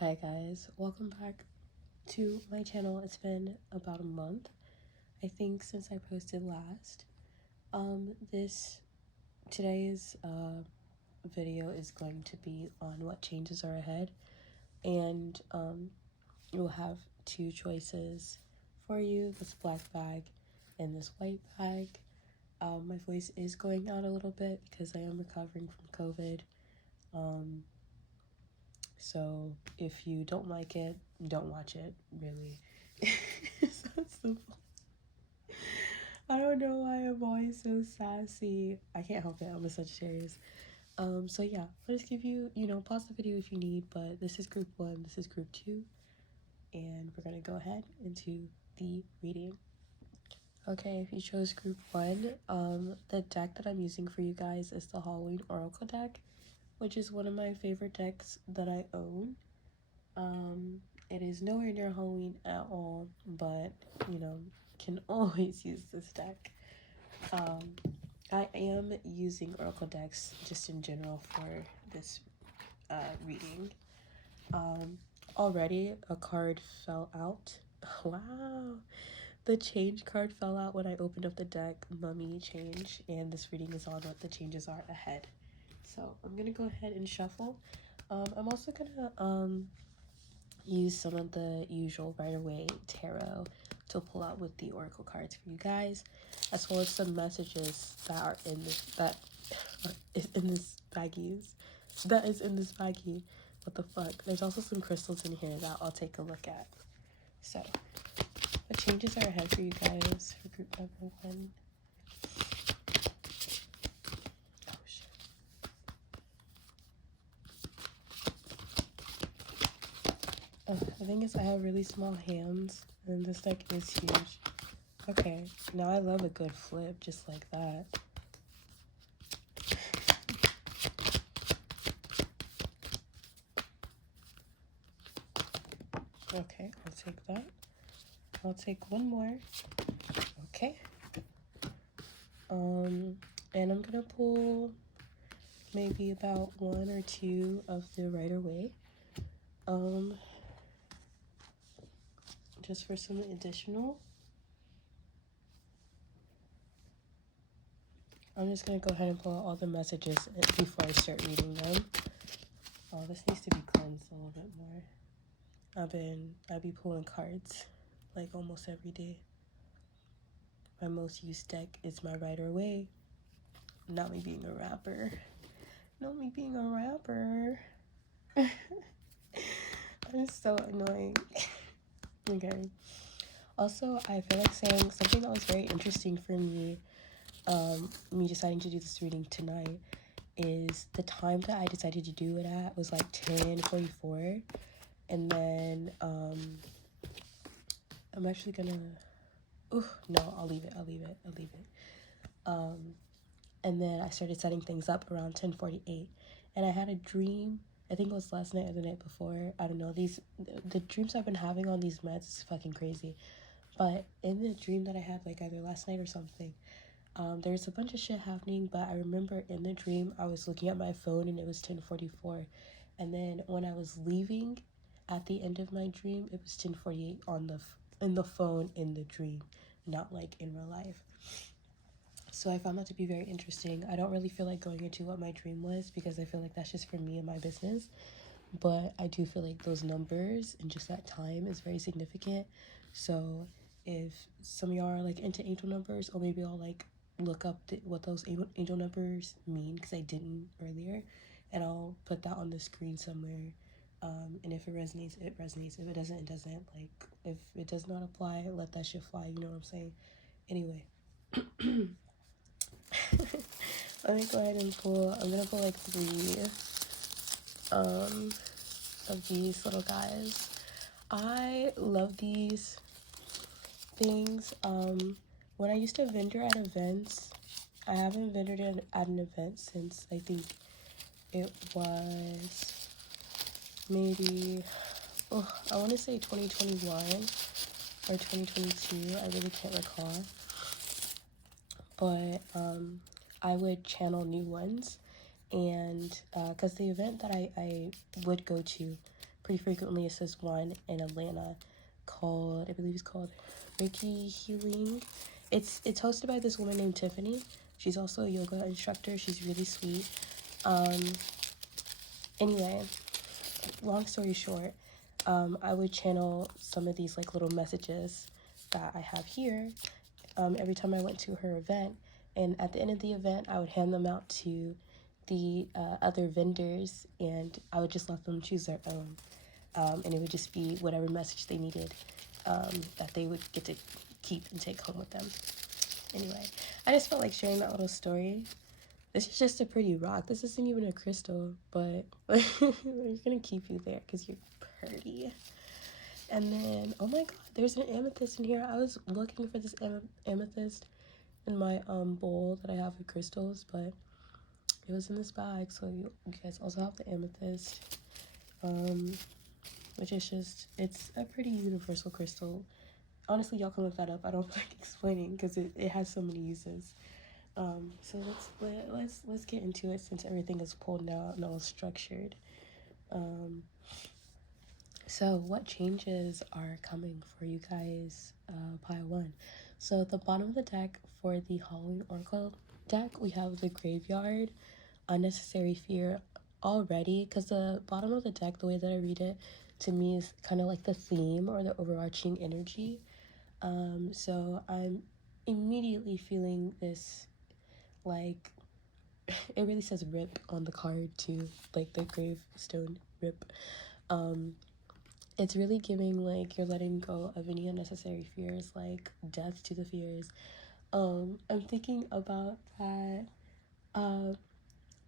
Hi guys, welcome back to my channel. It's been about a month, I think, since I posted last. Today's video is going to be on what changes are ahead, and you'll have two choices for you: this black bag and this white bag. My voice is going out a little bit because I am recovering from COVID. So if you don't like it, don't watch it, really. It's that simple. I don't know why I'm always so sassy. I can't help it, I'm a Sagittarius. So yeah, I'll just give you, pause the video if you need, but this is group 1, this is group 2, and we're gonna go ahead into the reading. Okay, if you chose group 1, the deck that I'm using for you guys is the Halloween Oracle deck, which is one of my favorite decks that I own. It is nowhere near Halloween at all, but, can always use this deck. I am using Oracle decks just in general for this reading. Already a card fell out. Wow. The change card fell out when I opened up the deck, Mummy Change, and this reading is on what the changes are ahead. So I'm gonna go ahead and shuffle. I'm also gonna use some of the usual Rider-Waite tarot to pull out with the oracle cards for you guys, as well as some messages that are in this baggie. What the fuck? There's also some crystals in here that I'll take a look at. So what changes are ahead for you guys for group number 1? Oh shit. The thing is, I have really small hands, and this deck is huge. Okay, now I love a good flip, just like that. Okay, I'll take that. I'll take one more. Okay. And I'm gonna pull maybe about 1 or 2 of the Rider-Waite. Just for some additional. I'm just gonna go ahead and pull out all the messages before I start reading them. Oh, this needs to be cleansed a little bit more. I've been pulling cards like almost every day. My most used deck is my Rider-Waite. Not me being a rapper. Not me being a rapper. I'm so annoying. Okay. Also, I feel like saying something that was very interesting for me, me deciding to do this reading tonight, is the time that I decided to do it at was like 10:44, and then I'm actually gonna, no, I'll leave it. And then I started setting things up around 10:48, and I had a dream. I think it was last night or the night before. I don't know. The dreams I've been having on these meds is fucking crazy. But in the dream that I had, like either last night or something, there's a bunch of shit happening. But I remember in the dream I was looking at my phone and it was 10:44, and then when I was leaving, at the end of my dream, it was 10:48 in the phone in the dream, not like in real life. So I found that to be very interesting. I don't really feel like going into what my dream was because I feel like that's just for me and my business. But I do feel like those numbers and just that time is very significant. So if some of y'all are like into angel numbers, or maybe I'll like look up what those angel numbers mean, because I didn't earlier, and I'll put that on the screen somewhere. And if it resonates, it resonates. If it doesn't, it doesn't. Like, if it does not apply, let that shit fly. You know what I'm saying? Anyway. Let me go ahead and pull. I'm gonna pull like 3 of these little guys. I love these things. When I used to vendor at events, I haven't vendored at an event since I think it was maybe, I want to say 2021 or 2022. I really can't recall. But I would channel new ones, and because the event that I would go to pretty frequently. It's this one in Atlanta called, I believe it's called Reiki Healing. It's hosted by this woman named Tiffany. She's also a yoga instructor. She's really sweet. Anyway, long story short, I would channel some of these like little messages that I have here every time I went to her event. And at the end of the event, I would hand them out to the other vendors, and I would just let them choose their own. And it would just be whatever message they needed that they would get to keep and take home with them. Anyway, I just felt like sharing that little story. This is just a pretty rock. This isn't even a crystal, but we're gonna keep you there because you're pretty. And then, oh my god, there's an amethyst in here. I was looking for this amethyst in my bowl that I have with crystals, but it was in this bag. So you guys also have the amethyst, which is just, it's a pretty universal crystal. Honestly, y'all can look that up. I don't like explaining because it has so many uses. So let's get into it since everything is pulled out and all structured. So what changes are coming for you guys, pile one? So at the bottom of the deck for the Halloween Oracle deck, we have the Graveyard, Unnecessary Fear already, because the bottom of the deck, the way that I read it, to me is kind of like the theme or the overarching energy. So I'm immediately feeling this, like, it really says rip on the card too, like the gravestone rip. It's really giving like you're letting go of any unnecessary fears, like death to the fears. I'm thinking about that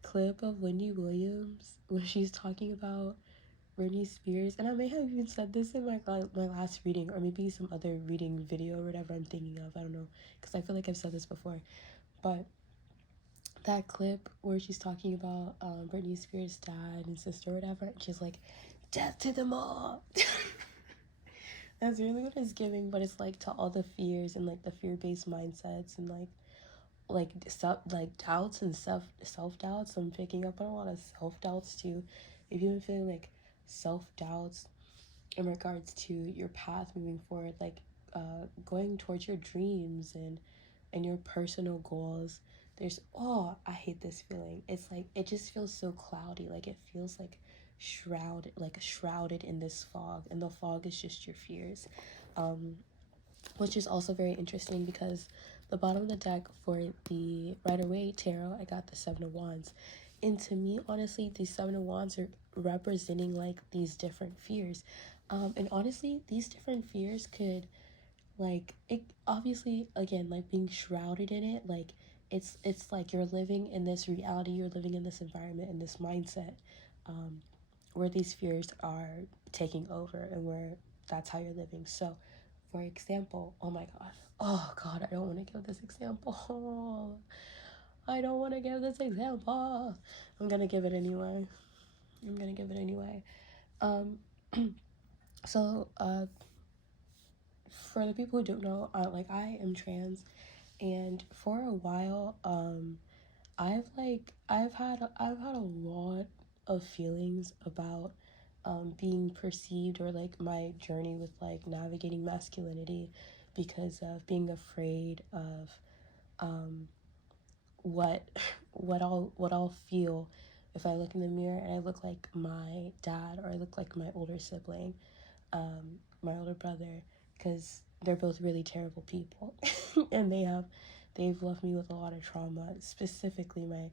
clip of Wendy Williams when she's talking about Britney Spears, and I may have even said this in my last reading, or maybe some other reading video or whatever I'm thinking of. I don't know, because I feel like I've said this before, but that clip where she's talking about Britney Spears' dad and sister or whatever, and she's like, death to them all. That's really what it's giving, but it's like to all the fears and like the fear-based mindsets and like doubts and self-doubts. I'm picking up on a lot of self-doubts too. If you've been feeling like self-doubts in regards to your path moving forward, like going towards your dreams and your personal goals, there's, oh, I hate this feeling. It's like it just feels so cloudy, like it feels like shrouded in this fog, and the fog is just your fears, which is also very interesting because the bottom of the deck for the Rider-Waite tarot, I got the Seven of Wands, and to me, honestly, these Seven of Wands are representing like these different fears, and honestly, these different fears could, like, it obviously, again, like being shrouded in it, like it's like you're living in this reality, you're living in this environment, in this mindset, where these fears are taking over and where that's how you're living. So for example, oh my god, I don't want to give this example. I don't want to give this example. I'm gonna give it anyway. So for the people who don't know, like, I am trans, and for a while, I've had a lot of feelings about being perceived, or like my journey with like navigating masculinity, because of being afraid of what I'll feel if I look in the mirror and I look like my dad, or I look like my older sibling, my older brother, because they're both really terrible people and they've left me with a lot of trauma, specifically my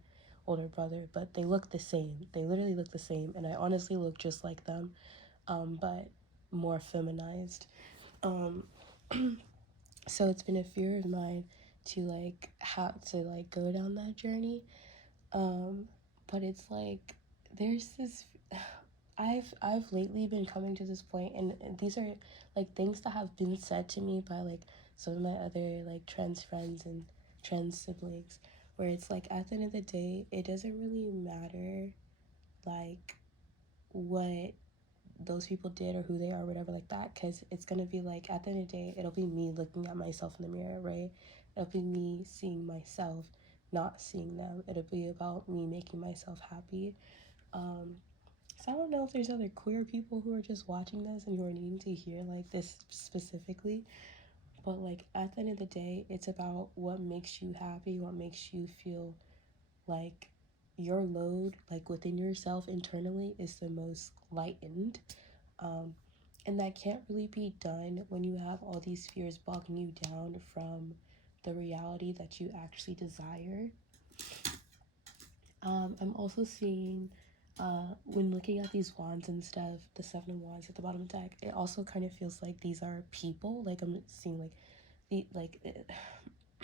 older brother, but they look the same. They literally look the same, and I honestly look just like them, but more feminized. So it's been a fear of mine to like have to like go down that journey, but it's like there's this I've lately been coming to this point, and these are like things that have been said to me by like some of my other like trans friends and trans siblings, where it's like at the end of the day, it doesn't really matter like what those people did or who they are, whatever like that, because it's gonna be like at the end of the day, it'll be me looking at myself in the mirror, right? It'll be me seeing myself, not seeing them. It'll be about me making myself happy. So I don't know if there's other queer people who are just watching this and who are needing to hear like this specifically, but like at the end of the day, it's about what makes you happy, what makes you feel like your load, like within yourself internally, is the most lightened. Um, and that can't really be done when you have all these fears bogging you down from the reality that you actually desire. I'm also seeing, when looking at these wands and stuff, the Seven of Wands at the bottom of the deck, it also kind of feels like these are people. Like I'm seeing like the like.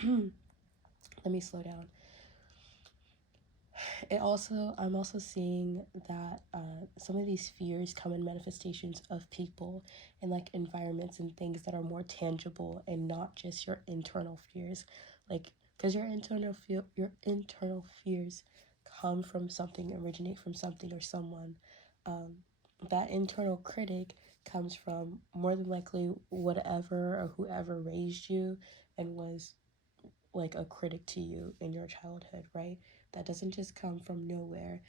Let me slow down. I'm also seeing that some of these fears come in manifestations of people and like environments and things that are more tangible and not just your internal fears, like because your internal fears come from something, originate from something or someone. um, that internal critic comes from more than likely whatever or whoever raised you and was like a critic to you in your childhood, right? That doesn't just come from nowhere.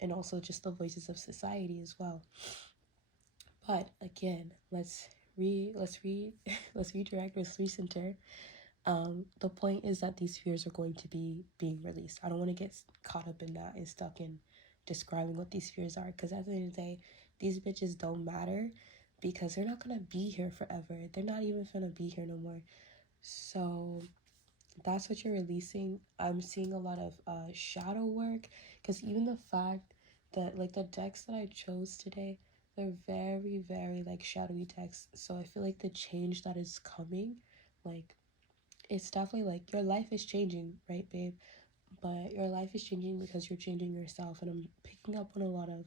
And also just the voices of society as well. But again, let's redirect, let's recenter. The point is that these fears are going to be being released. I don't want to get caught up in that and stuck in describing what these fears are, because at the end of the day, these bitches don't matter because they're not gonna be here forever. They're not even gonna be here no more. So that's what you're releasing. I'm seeing a lot of shadow work, because even the fact that like the decks that I chose today, they're very very like shadowy decks. So I feel like the change that is coming, like it's definitely like your life is changing, right babe? But your life is changing because you're changing yourself, and I'm picking up on a lot of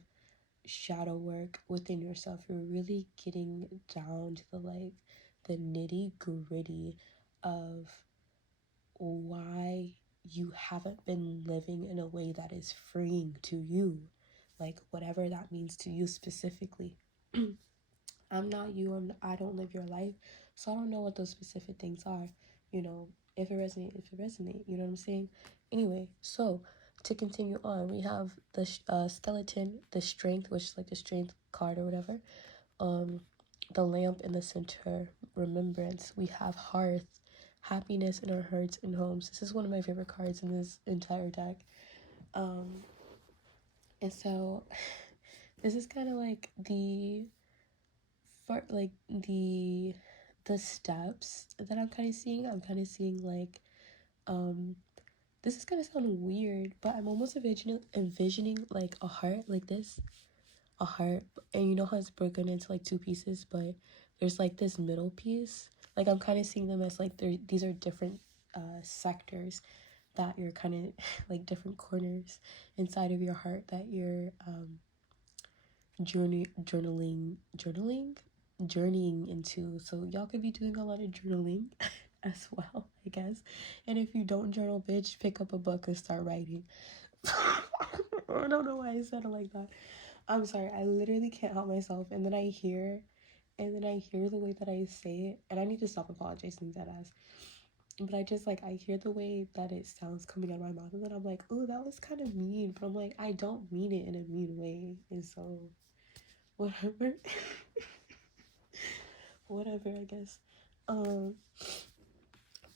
shadow work within yourself. You're really getting down to the like the nitty gritty of why you haven't been living in a way that is freeing to you, like whatever that means to you specifically. I'm not you, I don't live your life, so I don't know what those specific things are. You know, if it resonate, you know what I'm saying? Anyway, so to continue on, we have the skeleton, the strength, which is like the strength card or whatever. um the lamp in the center, remembrance. We have hearth, happiness in our hearts and homes. This is one of my favorite cards in this entire deck. um and so this is kind of like for like the steps that I'm kind of seeing. I'm kind of seeing like this is gonna sound weird, but I'm almost envisioning like a heart like this, a heart, and you know how it's broken into like two pieces, but there's like this middle piece. Like I'm kind of seeing them as like these are different sectors that you're kind of like different corners inside of your heart that you're journeying into. So y'all could be doing a lot of journaling as well, I guess. And if you don't journal, bitch, pick up a book and start writing. I don't know why I said it like that. I'm sorry, I literally can't help myself. And then I hear the way that I say it, and I need to stop apologizing that ass. But I just like, I hear the way that it sounds coming out of my mouth, and then I'm like, oh, that was kind of mean. But I'm like, I don't mean it in a mean way. And so, whatever. Whatever, I guess. Um,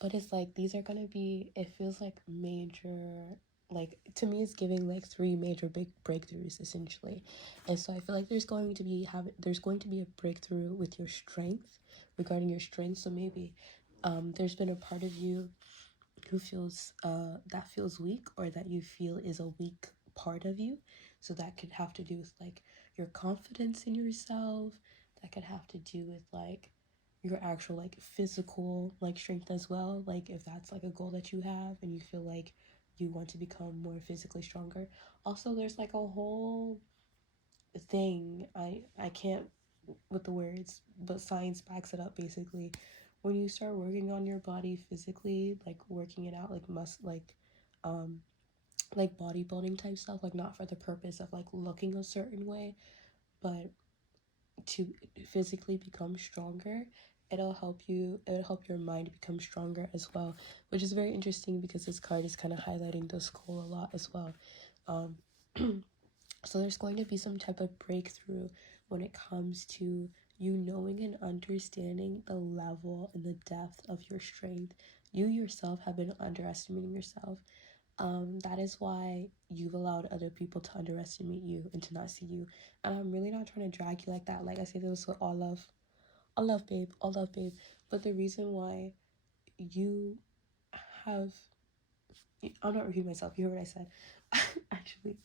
but it's like, these are gonna be, it feels like major, like to me it's giving like three major big breakthroughs essentially. And so I feel like there's going to be a breakthrough with your strength, regarding your strength. So maybe there's been a part of you who feels that feels weak, or that you feel is a weak part of you. So that could have to do with like your confidence in yourself. That could have to do with like your actual like physical like strength as well. Like if that's like a goal that you have and you feel like you want to become more physically stronger. Also, there's like a whole thing, I can't with the words, but science backs it up basically. When you start working on your body physically, like working it out, um like bodybuilding type stuff, like not for the purpose of like looking a certain way, but to physically become stronger, it'll help your mind become stronger as well, which is very interesting because this card is kind of highlighting this goal a lot as well. um So there's going to be some type of breakthrough when it comes to you knowing and understanding the level and the depth of your strength. You yourself have been underestimating yourself. That is why you've allowed other people to underestimate you and to not see you. And I'm really not trying to drag you like that. Like I say this with all love. All love, babe. All love, babe. But the reason why you have... I'm not repeating myself. You heard what I said. Actually.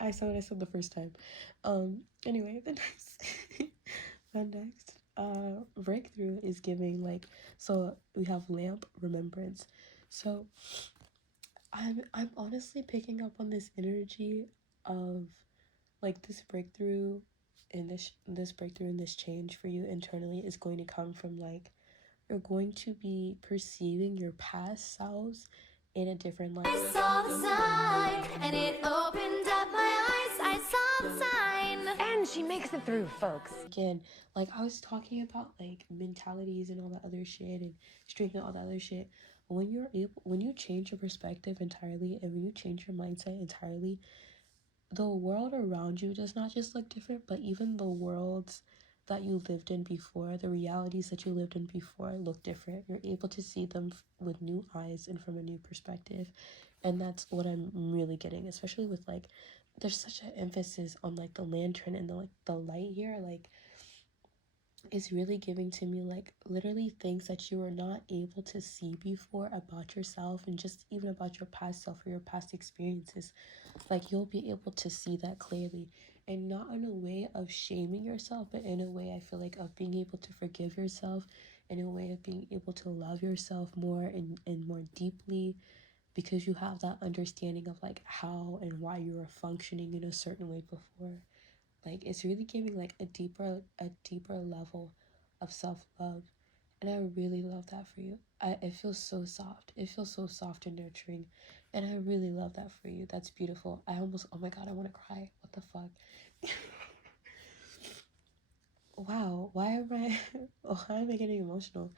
I saw what I said the first time. Anyway, the next breakthrough is giving, like, so we have lamp remembrance. So I'm honestly picking up on this energy of, like, this breakthrough and this breakthrough and this change for you internally is going to come from, like, you're going to be perceiving your past selves in a different light. I saw the sign and it opened up my eyes. I saw the sign. And she makes it through, folks. Again, like I was talking about, like, mentalities and all that other shit and strength and all that other shit. When you change your perspective entirely and when you change your mindset entirely, the world around you does not just look different, but even the worlds that you lived in before, the realities that you lived in before look different. You're able to see them with new eyes and from a new perspective. And that's what I'm really getting, especially with, like, there's such an emphasis on, like, the lantern and the light here. Like, is really giving to me, like, literally things that you were not able to see before about yourself and just even about your past self or your past experiences. Like, you'll be able to see that clearly, and not in a way of shaming yourself, but in a way, I feel like, of being able to forgive yourself, in a way of being able to love yourself more and more deeply, because you have that understanding of, like, how and why you were functioning in a certain way before. Like, it's really giving, like, a deeper level of self-love, and I really love that for you. It feels so soft. It feels so soft and nurturing, and I really love that for you. That's beautiful. I almost... oh my god, I want to cry. What the fuck? Wow, why am I getting emotional?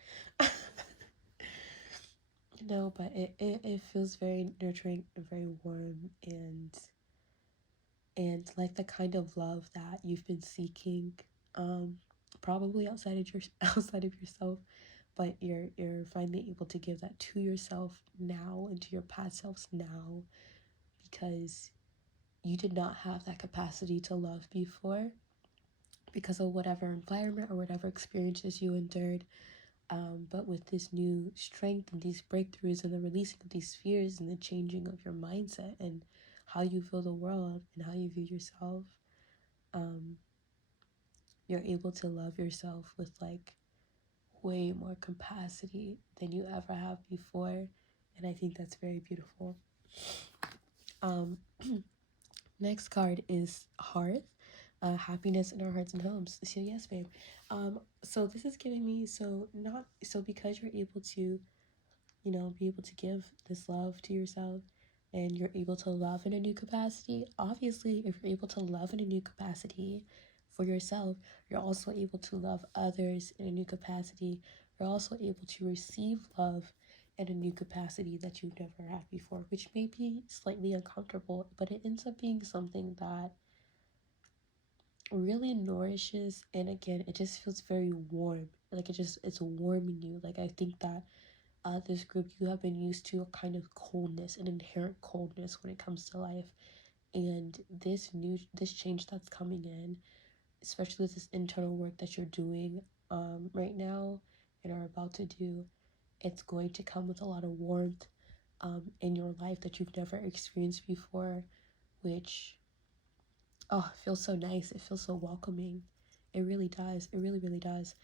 No, but it feels very nurturing and very warm, and like the kind of love that you've been seeking, probably outside of outside of yourself, but you're finally able to give that to yourself now and to your past selves now, because you did not have that capacity to love before because of whatever environment or whatever experiences you endured. But with this new strength and these breakthroughs and the releasing of these fears and the changing of your mindset and how you feel the world and how you view yourself, you're able to love yourself with, like, way more capacity than you ever have before. And I think that's very beautiful. Next card is Hearth. Happiness in our hearts and homes. So yes, babe. So this is giving me, because you're able to, be able to give this love to yourself, and you're able to love in a new capacity. Obviously, if you're able to love in a new capacity for yourself, you're also able to love others in a new capacity. You're also able to receive love in a new capacity that you've never had before, which may be slightly uncomfortable, but it ends up being something that really nourishes, and again, it just feels very warm. Like, it's warming you. Like, I think that this group, you have been used to a kind of coldness, an inherent coldness when it comes to life, and this change that's coming in, especially with this internal work that you're doing right now and are about to do, it's going to come with a lot of warmth in your life that you've never experienced before, which, oh, it feels so nice. It feels so welcoming. It really does. It really, really does.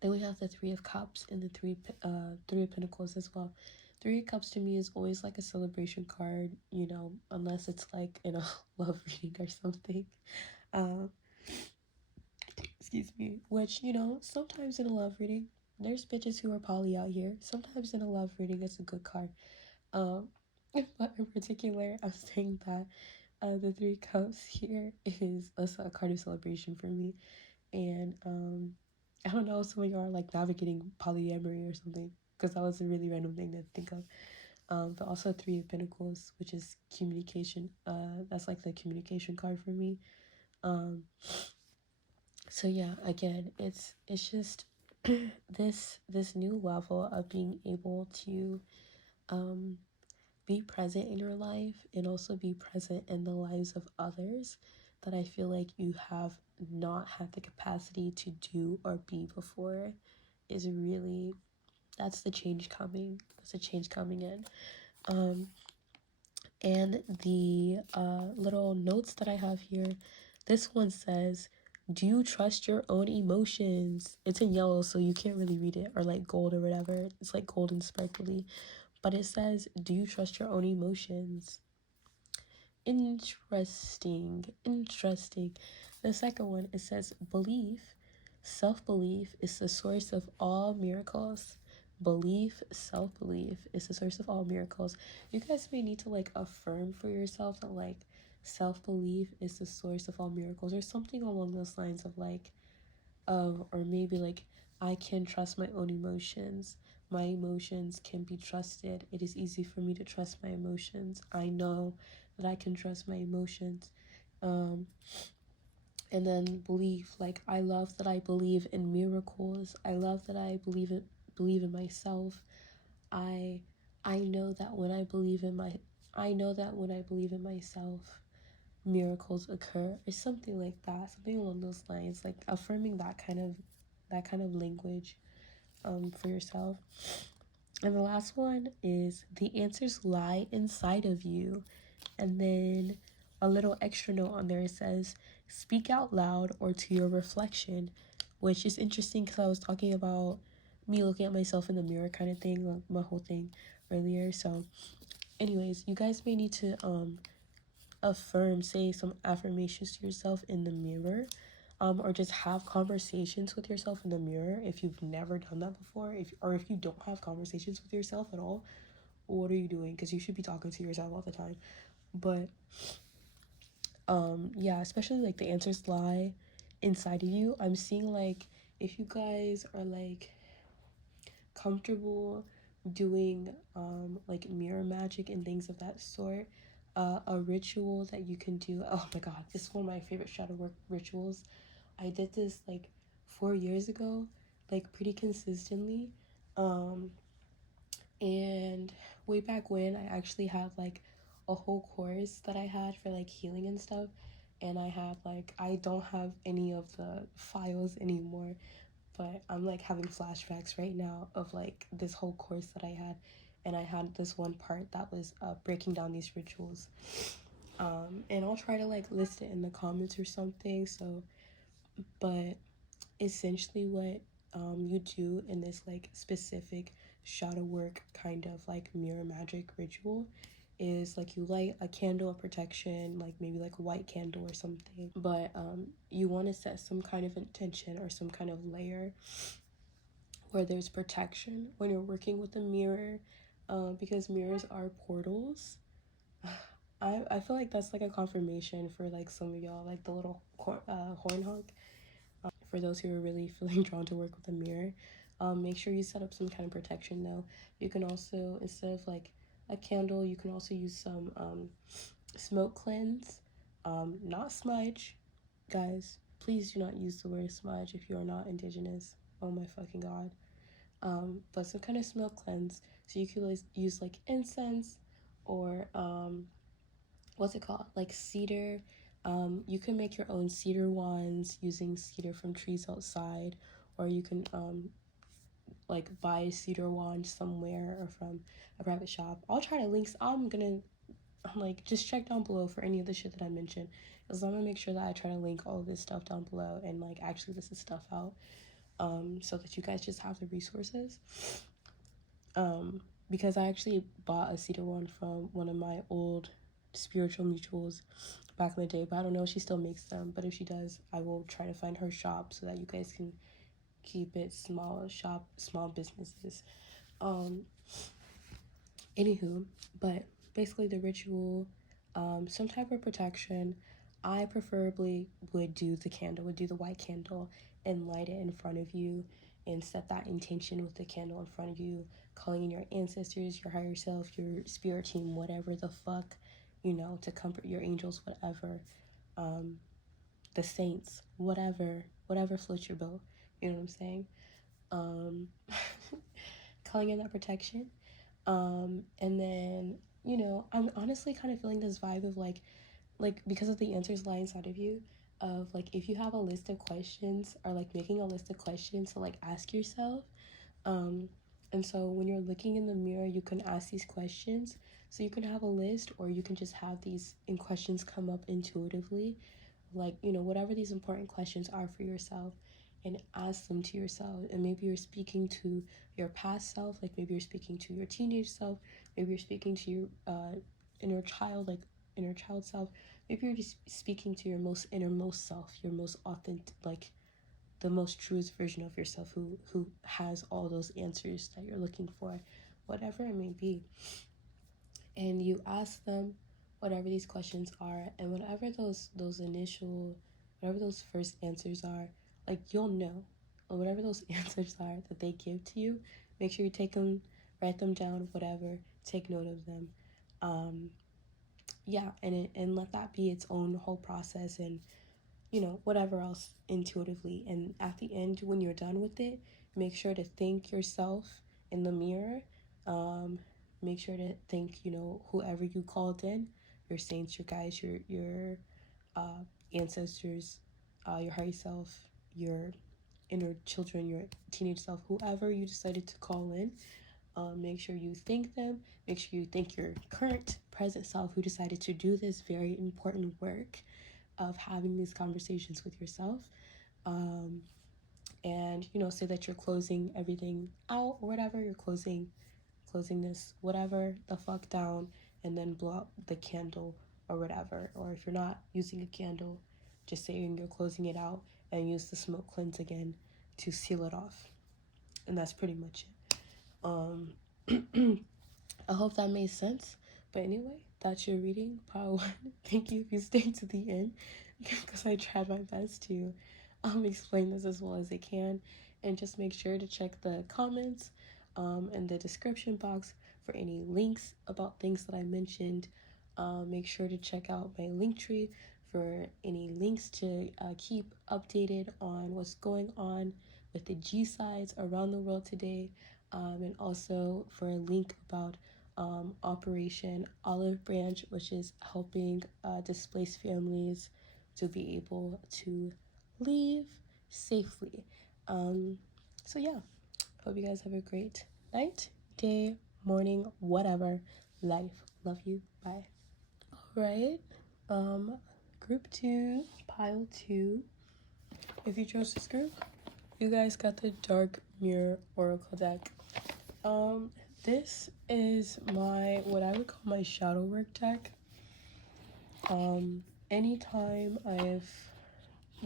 Then we have the Three of Cups and the Three of Pentacles as well. Three of Cups to me is always like a celebration card, unless it's like in a love reading or something. Excuse me. Which, sometimes in a love reading, there's bitches who are poly out here. Sometimes in a love reading, it's a good card. But in particular, I'm saying that the Three Cups here is a card of celebration for me. And I don't know, some of y'all are like navigating polyamory or something, because that was a really random thing to think of. but also Three of Pentacles, which is communication. That's like the communication card for me. So yeah, again, it's just this new level of being able to be present in your life and also be present in the lives of others that I feel like you have not had the capacity to do or be before is really, that's the change coming. That's the change coming in. And the little notes that I have here, this one says, do you trust your own emotions? It's in yellow, so you can't really read it, or like gold or whatever. It's like gold and sparkly. But it says, do you trust your own emotions? Interesting. The second one, it says, self-belief is the source of all miracles. Self-belief is the source of all miracles. You guys may need to like affirm for yourself that like self-belief is the source of all miracles, or something along those lines of like, or maybe like, I can trust my own emotions. My emotions can be trusted. It is easy for me to trust my emotions. I know that I can trust my emotions. And then belief, like, I love that I believe in miracles. I love that I believe in myself. I know that when I believe in myself, miracles occur, or something like that, something along those lines, like affirming that kind of language for yourself. And the last one is, the answers lie inside of you. And then a little extra note on there says, speak out loud or to your reflection, which is interesting because I was talking about me looking at myself in the mirror kind of thing, like my whole thing earlier. So anyways, you guys may need to say some affirmations to yourself in the mirror, or just have conversations with yourself in the mirror if you've never done that before, if you don't have conversations with yourself at all. What are you doing? Because you should be talking to yourself all the time. But yeah, especially like the answers lie inside of you. I'm seeing like, if you guys are like comfortable doing like mirror magic and things of that sort, a ritual that you can do, oh my god, this is one of my favorite shadow work rituals. I did this like 4 years ago, like pretty consistently, and way back when I actually had like a whole course that I had for like healing and stuff, and I don't have any of the files anymore, but I'm like having flashbacks right now of like this whole course that I had, and I had this one part that was breaking down these rituals, and I'll try to like list it in the comments or something. So, but essentially what you do in this like specific shadow work kind of like mirror magic ritual is like, you light a candle of protection, like maybe like a white candle or something, but you want to set some kind of intention or some kind of layer where there's protection when you're working with a mirror, because mirrors are portals. I feel like that's like a confirmation for like some of y'all, like the little horn honk. For those who are really feeling drawn to work with a mirror, make sure you set up some kind of protection though. You can also, instead of like a candle, you can also use some smoke cleanse, not smudge. Guys, please do not use the word smudge if you are not indigenous. Oh my fucking god. But some kind of smoke cleanse. So you could use like incense, or what's it called, like cedar. You can make your own cedar wands using cedar from trees outside, or you can like buy a cedar wand somewhere or from a private shop. I'll try to links. I'm like, just check down below for any of the shit that I mentioned, because I'm gonna make sure that I try to link all of this stuff down below and like actually list this stuff out, so that you guys just have the resources. Because I actually bought a cedar wand from one of my old spiritual mutuals back in the day, but I don't know if she still makes them. But if she does, I will try to find her shop so that you guys can keep it small businesses. Anywho, but basically the ritual, some type of protection. I preferably would do the white candle and light it in front of you and set that intention with the candle in front of you, calling in your ancestors, your higher self, your spirit team, whatever the fuck, you know, to comfort your angels, whatever, the saints, whatever floats your boat, you know what I'm saying? Calling in that protection. And then, you know, I'm honestly kind of feeling this vibe of like because of the answers lie inside of you, of like if you have a list of questions, or like making a list of questions to like ask yourself. And so when you're looking in the mirror, you can ask these questions. So you can have a list, or you can just have these questions come up intuitively, like, you know, whatever these important questions are for yourself, and ask them to yourself. And maybe you're speaking to your past self, like maybe you're speaking to your teenage self, maybe you're speaking to your inner child, like inner child self, maybe you're just speaking to your most innermost self, your most authentic, like the most truest version of yourself, who has all those answers that you're looking for, whatever it may be. And you ask them whatever these questions are, and whatever those first answers are, like, you'll know. Or whatever those answers are that they give to you, make sure you take them, write them down, whatever, take note of them. Yeah, and let that be its own whole process, and, you know, whatever else intuitively. And at the end, when you're done with it, make sure to thank yourself in the mirror. Make sure to thank, you know, whoever you called in, your saints, your guides, your ancestors, your higher self, your inner children, your teenage self, whoever you decided to call in. Make sure you thank them. Make sure you thank your current present self who decided to do this very important work of having these conversations with yourself. And, you know, say that you're closing everything out, or whatever, you're closing this whatever the fuck down, and then blow out the candle or whatever. Or if you're not using a candle, just saying you're closing it out, and use the smoke cleanse again to seal it off. And that's pretty much it. I hope that made sense. But anyway, that's your reading, part 1. Thank you if you stayed to the end, because I tried my best to explain this as well as I can. And just make sure to check the comments and the description box for any links about things that I mentioned. Make sure to check out my link tree for any links to keep updated on what's going on with the G sides around the world today, and also for a link about Operation Olive Branch, which is helping displaced families to be able to leave safely. So yeah, hope you guys have a great night, day, morning, whatever. Life. Love you. Bye. All right. Group 2, pile 2. If you chose this group, you guys got the Dark Mirror Oracle deck. This is what I would call my shadow work deck. Anytime I've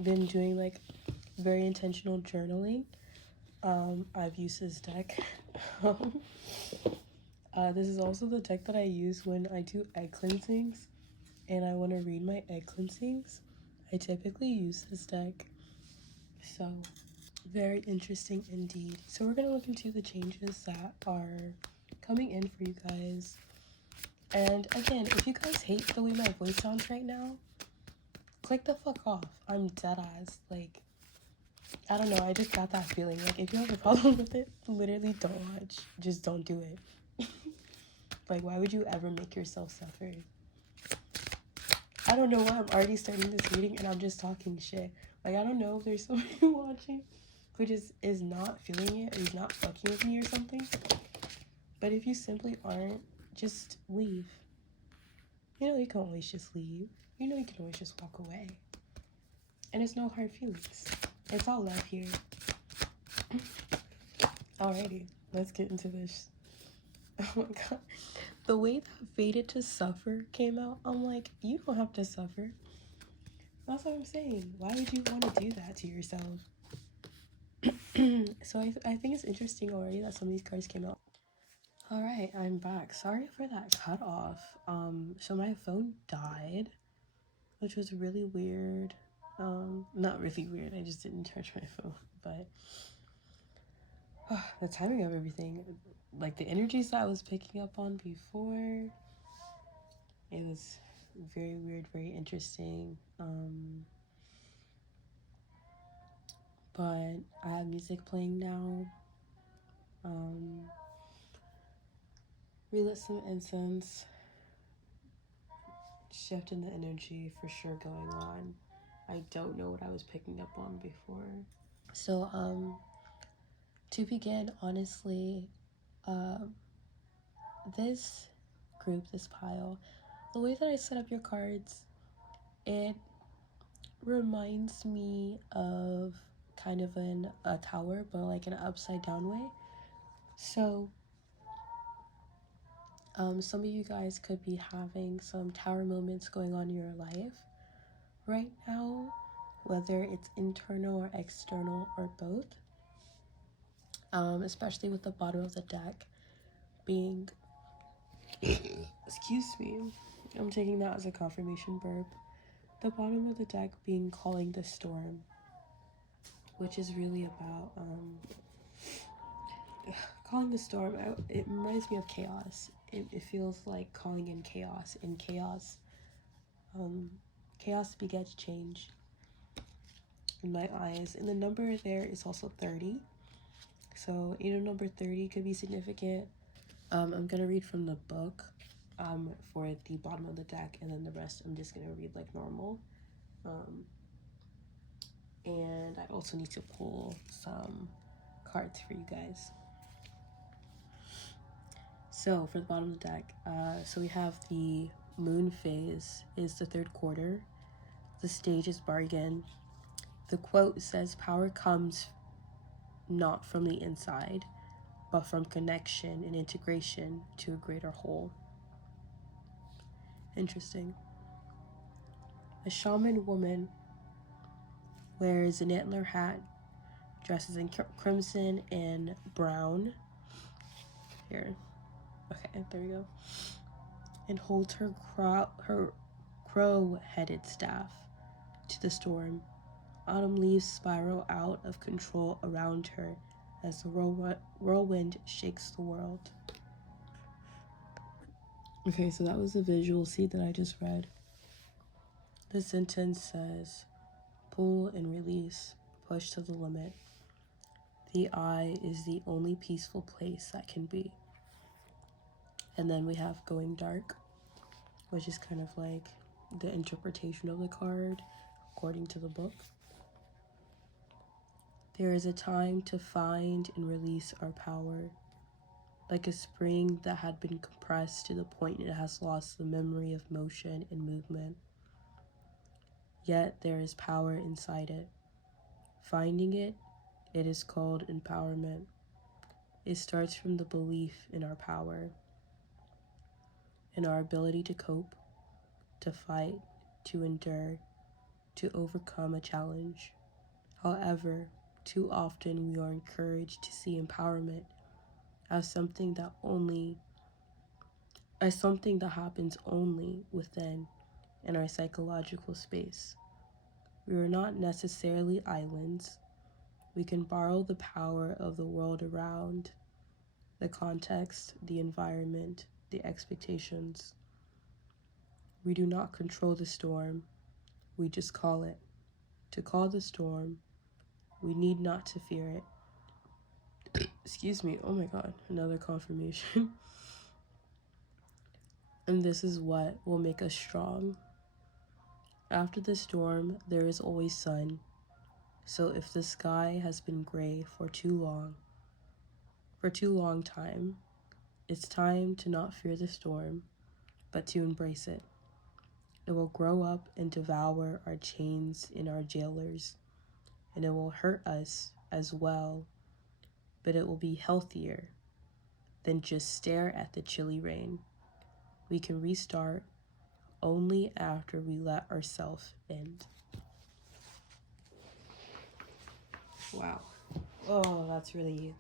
been doing like very intentional journaling, I've used this deck. This is also the deck that I use when I do egg cleansings and I want to read my egg cleansings. I typically use this deck. So, very interesting indeed. So we're going to look into the changes that are coming in for you guys. And again, if you guys hate the way my voice sounds right now, click the fuck off. I'm dead ass. Like, I don't know, I just got that feeling. Like, if you have a problem with it, literally don't watch. Just don't do it. Like, why would you ever make yourself suffer? I don't know why I'm already starting this reading and I'm just talking shit. Like, I don't know if there's somebody watching who just is not feeling it, or is not fucking with me or something. But if you simply aren't, just leave. You know, you can always just leave. You know, you can always just walk away. And it's no hard feelings. It's all love here. Alrighty, let's get into this. Oh my god. The way that Fated to Suffer came out, I'm like, you don't have to suffer. That's what I'm saying. Why would you want to do that to yourself? So I think it's interesting already that some of these cards came out. Alright, I'm back. Sorry for that cut off. So my phone died, which was really weird. Not really weird, I just didn't charge my phone, but The timing of everything, like the energies that I was picking up on before, it was very weird, very interesting. But I have music playing now. Relit some incense. Shift in the energy for sure going on. I don't know what I was picking up on before. So, to begin, honestly, this group, this pile, the way that I set up your cards, it reminds me of kind of a tower, but like an upside down way. So, some of you guys could be having some tower moments going on in your life right now, whether it's internal or external or both. Especially with the bottom of the deck being, excuse me, I'm taking that as a confirmation burp. The bottom of the deck being calling the storm, which is really about calling the storm. It reminds me of chaos. It feels like calling in chaos. In chaos, chaos begets change in my eyes. And the number there is also 30. So, number 30 could be significant. I'm gonna read from the book for the bottom of the deck, and then the rest I'm just gonna read like normal. And I also need to pull some cards for you guys. So for the bottom of the deck, so we have the moon phase is the third quarter. The stage is bargain. The quote says, "Power comes not from the inside, but from connection and integration to a greater whole." Interesting. A shaman woman wears an antler hat, dresses in crimson and brown. Here. Okay, there we go. And holds her crow-headed staff to the storm. Autumn leaves spiral out of control around her as the whirlwind shakes the world. Okay, so that was the visual seed that I just read. The sentence says, "Pull and release, push to the limit. The eye is the only peaceful place that can be." And then we have going dark, which is kind of like the interpretation of the card according to the book. There is a time to find and release our power, like a spring that had been compressed to the point it has lost the memory of motion and movement. Yet there is power inside it. Finding it, it is called empowerment. It starts from the belief in our power, in our ability to cope, to fight, to endure, to overcome a challenge. However, too often we are encouraged to see empowerment as something that happens only within in our psychological space. We are not necessarily islands. We can borrow the power of the world around, the context, the environment, the expectations. We do not control the storm. We just call it. To call the storm, we need not to fear it. Excuse me. Oh my God, another confirmation. And this is what will make us strong. After the storm, there is always sun. So if the sky has been gray for too long time, it's time to not fear the storm, but to embrace it. It will grow up and devour our chains and our jailers, and it will hurt us as well, but it will be healthier than just stare at the chilly rain. We can restart only after we let ourselves end. Wow. Oh, that's really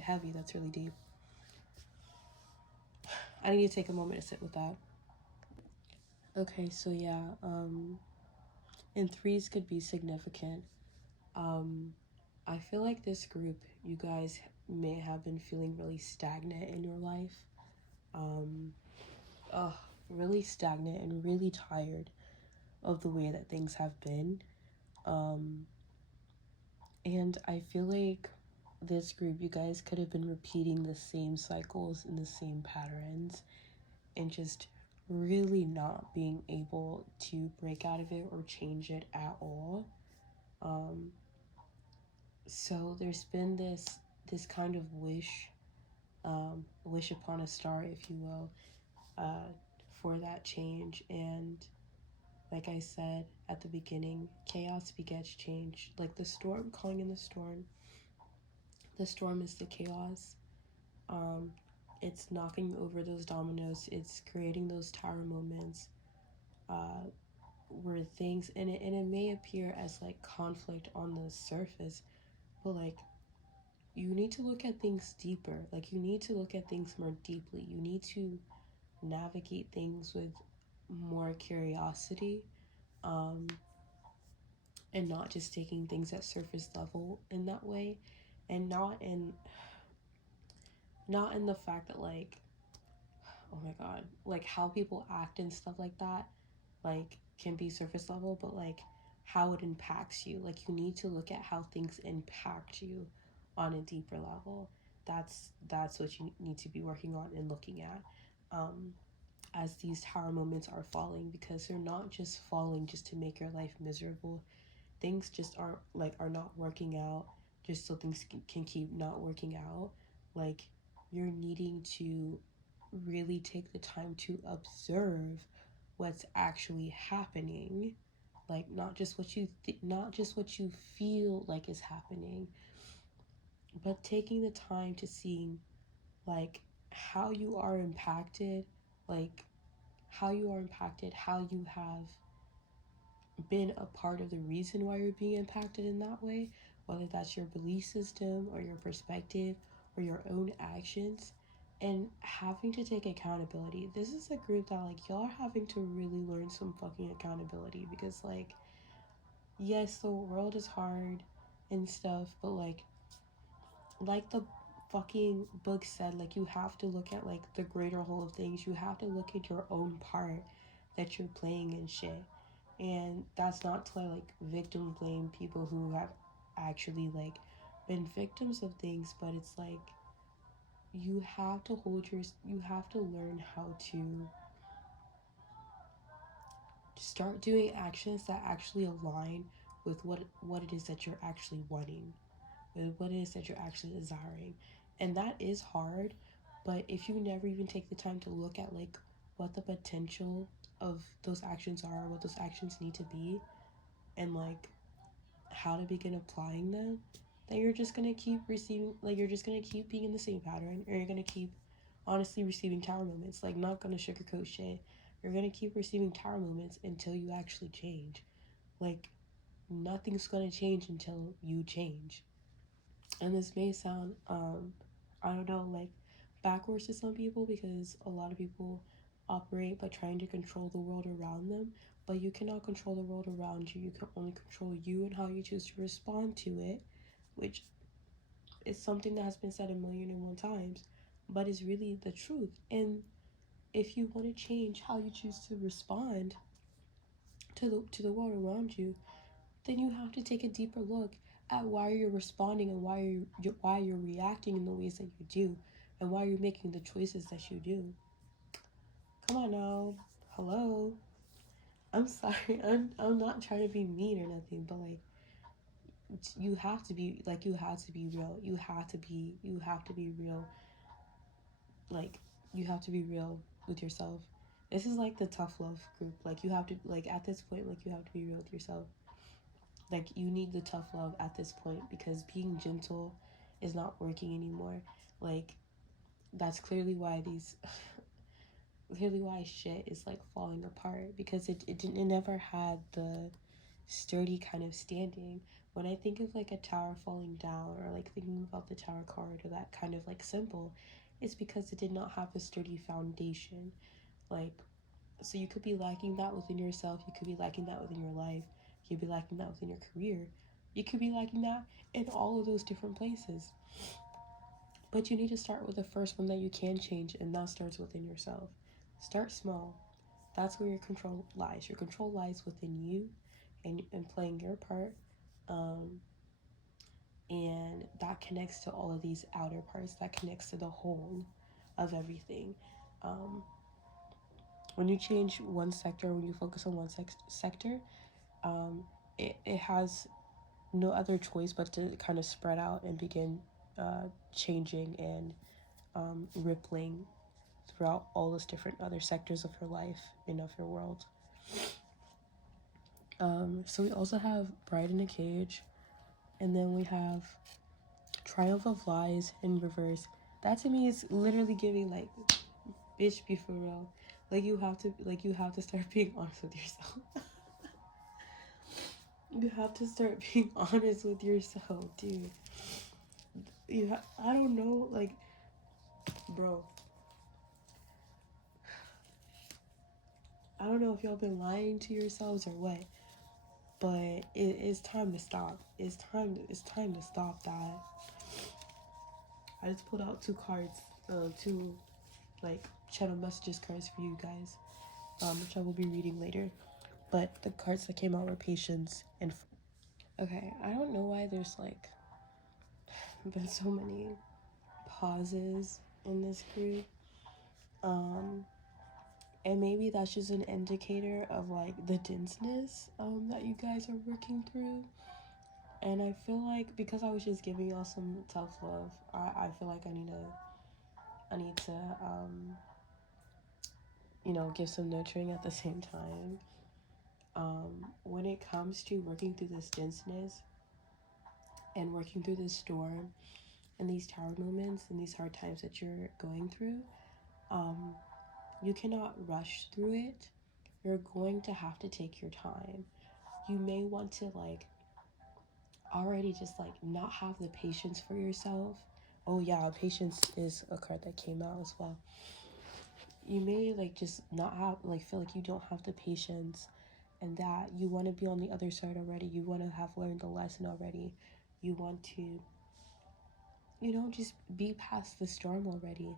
heavy. That's really deep. I need to take a moment to sit with that. Okay, so yeah, and threes could be significant. I feel like this group, you guys may have been feeling really stagnant in your life. Really stagnant and really tired of the way that things have been. And I feel like this group, you guys could have been repeating the same cycles and the same patterns and just really not being able to break out of it or change it at all. So there's been this kind of wish upon a star, if you will, for that change. And like I said at the beginning, chaos begets change. Like the storm, calling in the storm is the chaos. It's knocking over those dominoes. It's creating those tower moments where things, and it may appear as like conflict on the surface, but like you need to look at things deeper. Like you need to look at things more deeply. You need to navigate things with more curiosity, and not just taking things at surface level in that way, and not in the fact that like, oh my god, like how people act and stuff like that, like can be surface level, but like how it impacts you. Like you need to look at how things impact you on a deeper level. That's what you need to be working on and looking at, as these tower moments are falling, because they're not just falling just to make your life miserable. Things just are not working out just so things can keep not working out. Like you're needing to really take the time to observe what's actually happening, like not just what you feel like is happening, but taking the time to see like how you are impacted, like how you have been a part of the reason why you're being impacted in that way, whether that's your belief system or your perspective or your own actions, and having to take accountability. This is a group that like y'all are having to really learn some fucking accountability, because like yes, the world is hard and stuff, but like the fucking book said, like you have to look at like the greater whole of things. You have to look at your own part that you're playing and shit. And that's not to like victim blame people who have actually like been victims of things, but it's like you have to you have to learn how to start doing actions that actually align with what it is that you're actually wanting, with what it is that you're actually desiring. And that is hard, but if you never even take the time to look at like what the potential of those actions are, what those actions need to be, and like how to begin applying them, then you're just gonna keep receiving, like you're just gonna keep being in the same pattern, or you're gonna keep honestly receiving tower moments. Like, not gonna sugarcoat shit, you're gonna keep receiving tower moments until you actually change. Like nothing's gonna change until you change. And this may sound I don't know, like backwards to some people, because a lot of people operate by trying to control the world around them, but you cannot control the world around you. You can only control you and how you choose to respond to it, which is something that has been said 1,000,001 times, but is really the truth. And if you want to change how you choose to respond to the world around you, then you have to take a deeper look at why you're responding, and why you're reacting in the ways that you do, and why you're making the choices that you do. Come on now, hello. I'm sorry. I'm not trying to be mean or nothing, but like you have to be real. You have to be real. Like you have to be real with yourself. This is like the tough love group. Like you have to, like at this point, like you have to be real with yourself. Like you need the tough love at this point, because being gentle is not working anymore. Like that's clearly why shit is like falling apart, because it never had the sturdy kind of standing. When I think of like a tower falling down, or like thinking about the tower card or that kind of like symbol, it's because it did not have a sturdy foundation. Like, so you could be lacking that within yourself, you could be lacking that within your life, you could be lacking that within your career, you could be lacking that in all of those different places. But you need to start with the first one that you can change, and that starts within yourself. Start small. That's where your control lies. Your control lies within you and playing your part. And that connects to all of these outer parts. That connects to the whole of everything. When you change one sector, when you focus on one sector, it has no other choice but to kind of spread out and begin changing and rippling throughout all those different other sectors of your life and of your world. So we also have Bride in a Cage, and then we have Triumph of Lies in reverse. That to me is literally giving like, bitch, be for real. Like you have to start being honest with yourself. You have to start being honest with yourself, dude. I don't know, like, bro. I don't know if y'all been lying to yourselves or what, but it's time to stop. It's time to stop that. I just pulled out two cards, two like channel messages cards for you guys, which I will be reading later. But the cards that came out were patience and. Okay, I don't know why there's like been so many pauses in this group. And maybe that's just an indicator of like the denseness that you guys are working through. And I feel like because I was just giving y'all some tough love, I feel like I need to give some nurturing at the same time. When it comes to working through this denseness and working through this storm and these tower moments and these hard times that you're going through, you cannot rush through it. You're going to have to take your time. You may want to like already just like not have the patience for yourself. Oh yeah, patience is a card that came out as well. You may like just not have like feel like you don't have the patience, and that you want to be on the other side already. You want to have learned the lesson already. You want to just be past the storm already.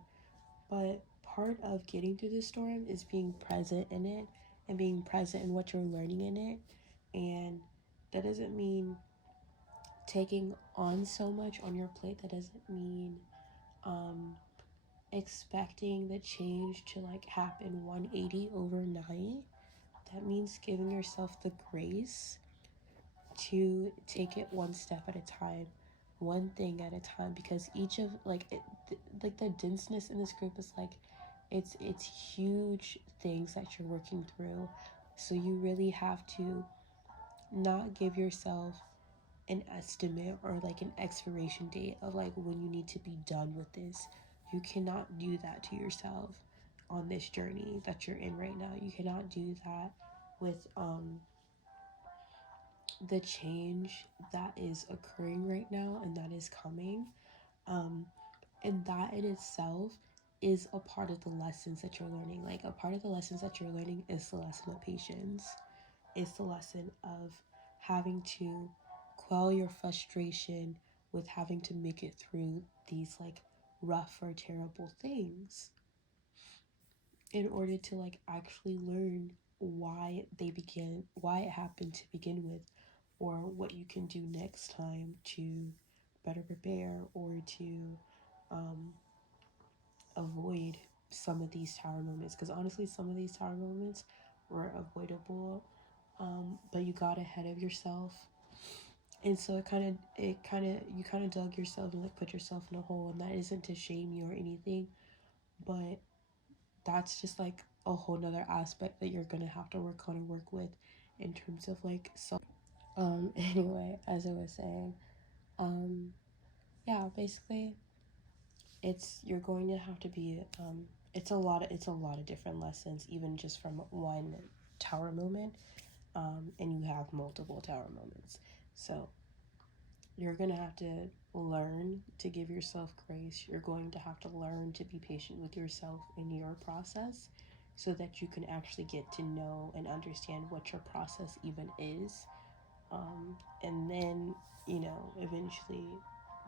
But part of getting through the storm is being present in it and being present in what you're learning in it. And that doesn't mean taking on so much on your plate. That doesn't mean expecting the change to like happen 180 overnight. That means giving yourself the grace to take it one step at a time, one thing at a time, because each of like the denseness in this group is like it's huge things that you're working through. So you really have to not give yourself an estimate or like an expiration date of like when you need to be done with this. You cannot do that to yourself on this journey that you're in right now. You cannot do that with the change that is occurring right now and that is coming. And that in itself is a part of the lessons that you're learning. Like a part of the lessons that you're learning is the lesson of patience. It's the lesson of having to quell your frustration with having to make it through these like rough or terrible things in order to like actually learn why it happened to begin with, or what you can do next time to better prepare or to avoid some of these tower moments. Because honestly, some of these tower moments were avoidable, but you got ahead of yourself, and so you kind of dug yourself and like put yourself in a hole. And that isn't to shame you or anything, but that's just like a whole nother aspect that you're gonna have to work on and work with in terms of like self. Anyway, as I was saying, yeah, basically you're going to have to be it's a lot of different lessons, even just from one tower moment. And you have multiple tower moments, so you're gonna have to learn to give yourself grace. You're going to have to learn to be patient with yourself in your process, so that you can actually get to know and understand what your process even is. And then eventually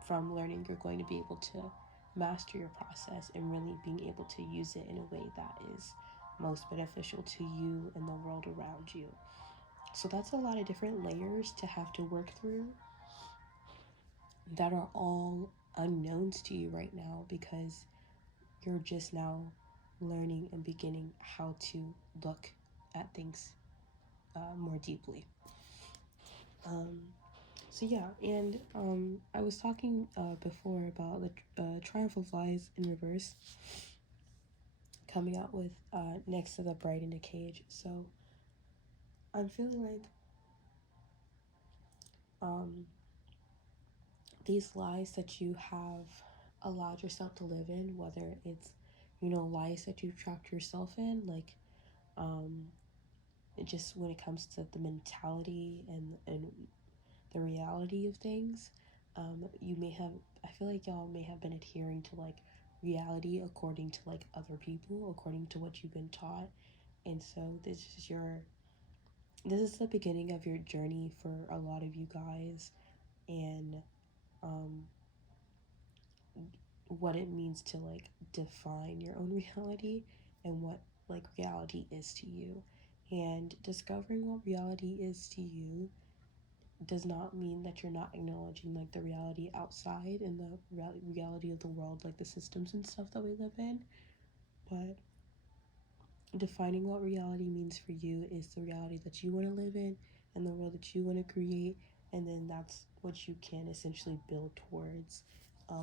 from learning, you're going to be able to master your process and really being able to use it in a way that is most beneficial to you and the world around you. So that's a lot of different layers to have to work through that are all unknowns to you right now, because you're just now learning and beginning how to look at things more deeply. So yeah, and I was talking before about the Triumph of Lies in reverse coming out with next to the Bride in a Cage. So I'm feeling like these lies that you have allowed yourself to live in, whether it's, you know, lies that you've trapped yourself in, like just when it comes to the mentality and the reality of things, you may have, I feel like y'all may have been adhering to like reality according to like other people, according to what you've been taught. And so this is the beginning of your journey for a lot of you guys, and what it means to like define your own reality and what like reality is to you. And discovering what reality is to you does not mean that you're not acknowledging like the reality outside and the reality of the world, like the systems and stuff that we live in. But defining what reality means for you is the reality that you want to live in and the world that you want to create, and then that's what you can essentially build towards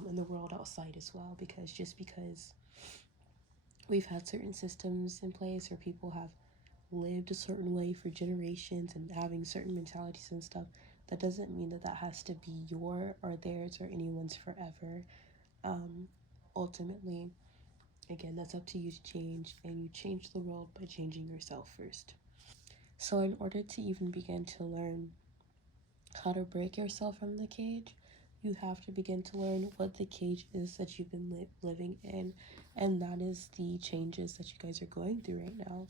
in the world outside as well. Because just because we've had certain systems in place or people have lived a certain way for generations and having certain mentalities and stuff, that doesn't mean that that has to be your or theirs or anyone's forever. Ultimately, again, that's up to you to change, and you change the world by changing yourself first. So in order to even begin to learn how to break yourself from the cage, you have to begin to learn what the cage is that you've been living in, and that is the changes that you guys are going through right now.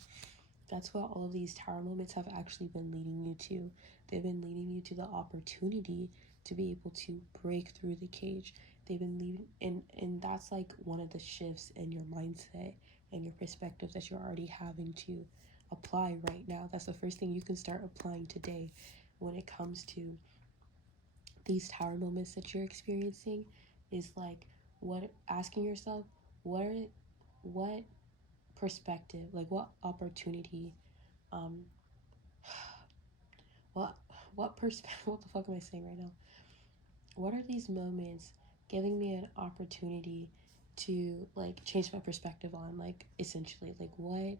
That's what all of these tower moments have actually been leading you to. They've been leading you to the opportunity to be able to break through the cage. They've been leading, and that's like one of the shifts in your mindset and your perspective that you're already having to apply right now. That's the first thing you can start applying today when it comes to these tower moments that you're experiencing. Is like, what, asking yourself, what perspective, like what opportunity, what perspective, what the fuck am I saying right now? What are these moments giving me an opportunity to like change my perspective on, like essentially like what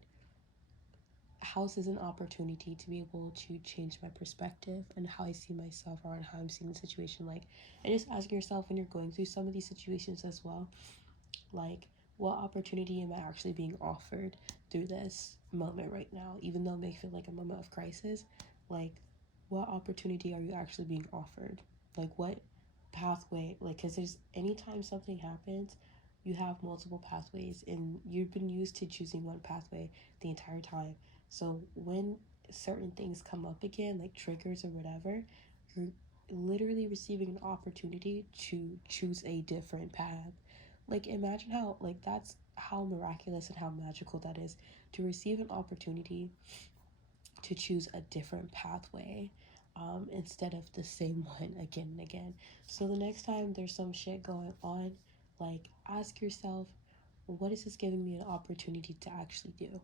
house is an opportunity to be able to change my perspective and how I see myself or how I'm seeing the situation, like, and just asking yourself when you're going through some of these situations as well, like, what opportunity am I actually being offered through this moment right now, even though it may feel like a moment of crisis? Like, what opportunity are you actually being offered? Like, what pathway? Like, because there's, anytime something happens, you have multiple pathways, and you've been used to choosing one pathway the entire time. So when certain things come up again, like triggers or whatever, you're literally receiving an opportunity to choose a different path. Like, imagine how, like, that's how miraculous and how magical that is, to receive an opportunity to choose a different pathway instead of the same one again and again. So the next time there's some shit going on, like, ask yourself, what is this giving me an opportunity to actually do?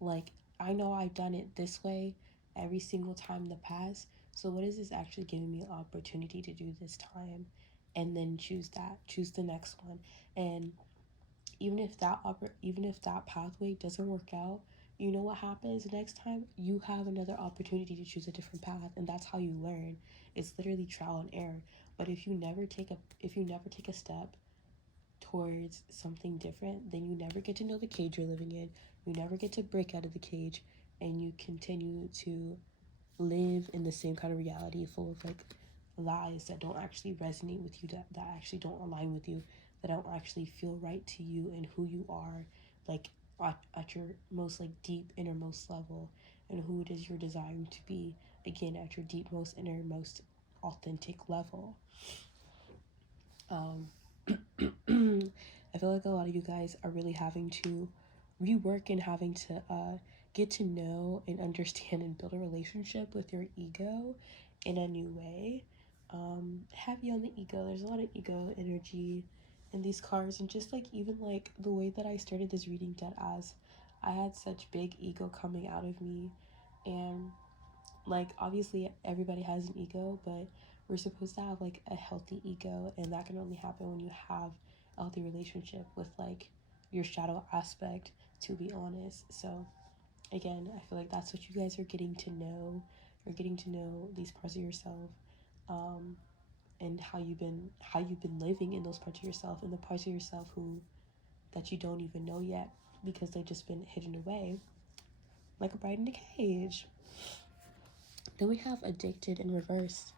Like, I know I've done it this way every single time in the past, so what is this actually giving me an opportunity to do this time? And then choose the next one. And even if that pathway doesn't work out, you know what happens next time? You have another opportunity to choose a different path, and that's how you learn. It's literally trial and error. But if you never take a step towards something different, then you never get to know the cage you're living in. You never get to break out of the cage, and you continue to live in the same kind of reality full of like lies that don't actually resonate with you, that actually don't align with you, that don't actually feel right to you and who you are, like at your most like deep innermost level, and who it is you're desiring to be, again, at your deep most innermost authentic level. I feel like a lot of you guys are really having to rework and having to get to know and understand and build a relationship with your ego in a new way. Heavy on the ego. There's a lot of ego energy in these cards, and just like even like the way that I started this reading dead as I had such big ego coming out of me, and like obviously everybody has an ego, but we're supposed to have like a healthy ego, and that can only happen when you have a healthy relationship with like your shadow aspect, to be honest. So again, I feel like that's what you guys are getting to know. You're getting to know these parts of yourself, and how you've been living in those parts of yourself, and the parts of yourself who that you don't even know yet because they've just been hidden away like a bride in a cage. Then we have addicted in reverse.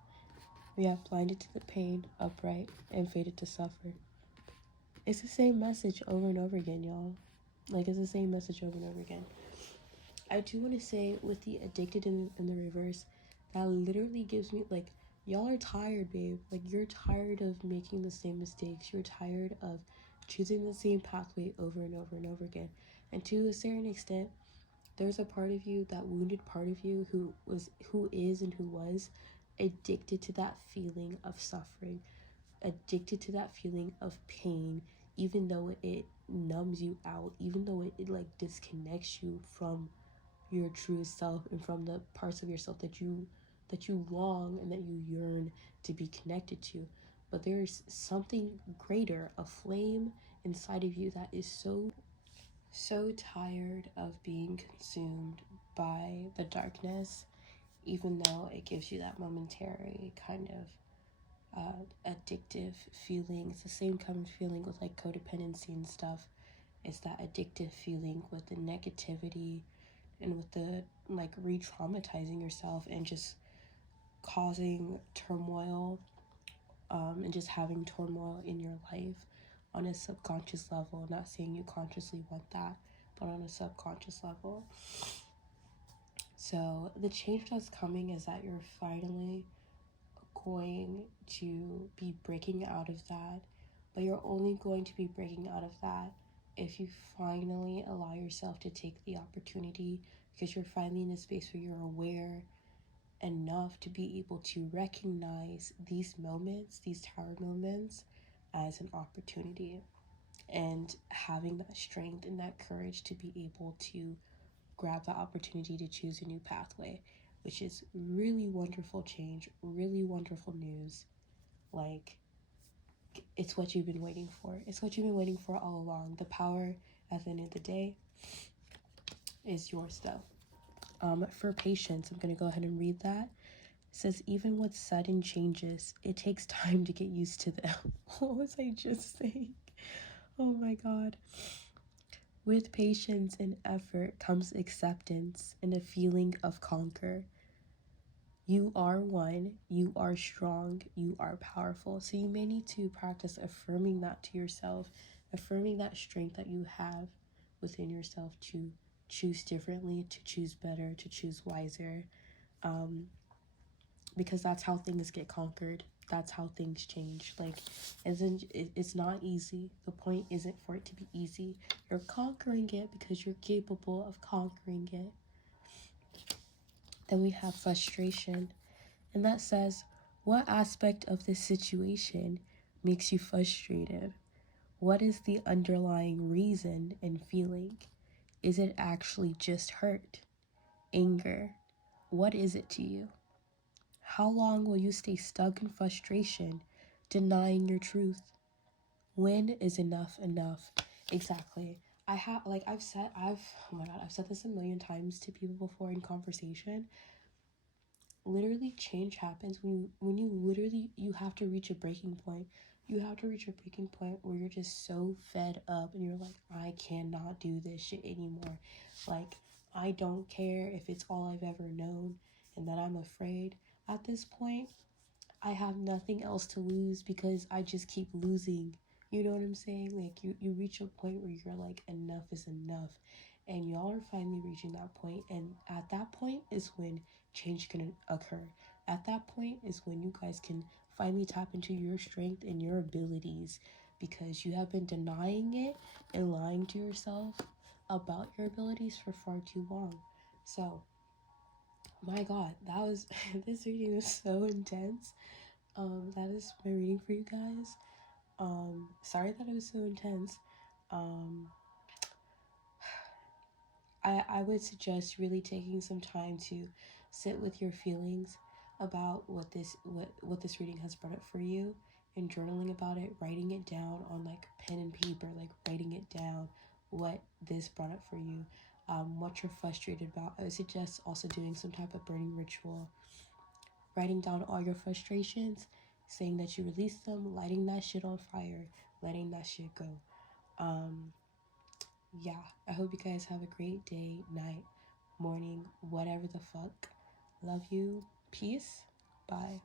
We have blinded to the pain, upright, and fated to suffer. It's the same message over and over again, y'all. Like, it's the same message over and over again. I do want to say, with the addicted in the reverse, that literally gives me, like, y'all are tired, babe. Like, you're tired of making the same mistakes. You're tired of choosing the same pathway over and over and over again. And to a certain extent, there's a part of you, that wounded part of you, who is and who was addicted to that feeling of suffering, addicted to that feeling of pain, even though it numbs you out, even though it like disconnects you from your true self and from the parts of yourself that you long and that you yearn to be connected to. But there's something greater, a flame inside of you that is so tired of being consumed by the darkness, even though it gives you that momentary kind of addictive feeling. It's the same kind of feeling with like codependency and stuff. It's that addictive feeling with the negativity and with the like re-traumatizing yourself and just causing turmoil, and just having turmoil in your life on a subconscious level. Not saying you consciously want that, but on a subconscious level. So the change that's coming is that you're finally going to be breaking out of that, but you're only going to be breaking out of that if you finally allow yourself to take the opportunity, because you're finally in a space where you're aware enough to be able to recognize these moments, these tower moments, as an opportunity, and having that strength and that courage to be able to grab that opportunity to choose a new pathway, which is really wonderful change, really wonderful news. Like, it's what you've been waiting for. It's what you've been waiting for all along. The power at the end of the day is yours, though. For patience, I'm going to go ahead and read that. It says, even with sudden changes, it takes time to get used to them. What was I just saying? Oh my God. With patience and effort comes acceptance and a feeling of conquer. You are one, you are strong, you are powerful. So you may need to practice affirming that to yourself, affirming that strength that you have within yourself to choose differently, to choose better, to choose wiser. Because that's how things get conquered. That's how things change. Like, it's not easy. The point isn't for it to be easy. You're conquering it because you're capable of conquering it. Then we have frustration. And that says, what aspect of this situation makes you frustrated? What is the underlying reason and feeling? Is it actually just hurt? Anger? What is it to you? How long will you stay stuck in frustration, denying your truth? When is enough enough? Exactly. I've said this a million times to people before in conversation. Literally, change happens when you have to reach a breaking point. You have to reach a breaking point where you're just so fed up and you're like, I cannot do this shit anymore. Like, I don't care if it's all I've ever known and that I'm afraid. At this point, I have nothing else to lose because I just keep losing. You know what I'm saying? Like, you reach a point where you're like, enough is enough. And y'all are finally reaching that point. And at that point is when change can occur. At that point is when you guys can finally tap into your strength and your abilities because you have been denying it and lying to yourself about your abilities for far too long. So, my God, that was this reading was so intense. That is my reading for you guys. Sorry that it was so intense. I would suggest really taking some time to sit with your feelings about what this reading has brought up for you, and journaling about it, writing it down on like pen and paper, like writing it down what this brought up for you, what you're frustrated about. I would suggest also doing some type of burning ritual, writing down all your frustrations, saying that you release them, lighting that shit on fire, letting that shit go. Yeah, I hope you guys have a great day, night, morning, whatever the fuck. Love you. Peace. Bye.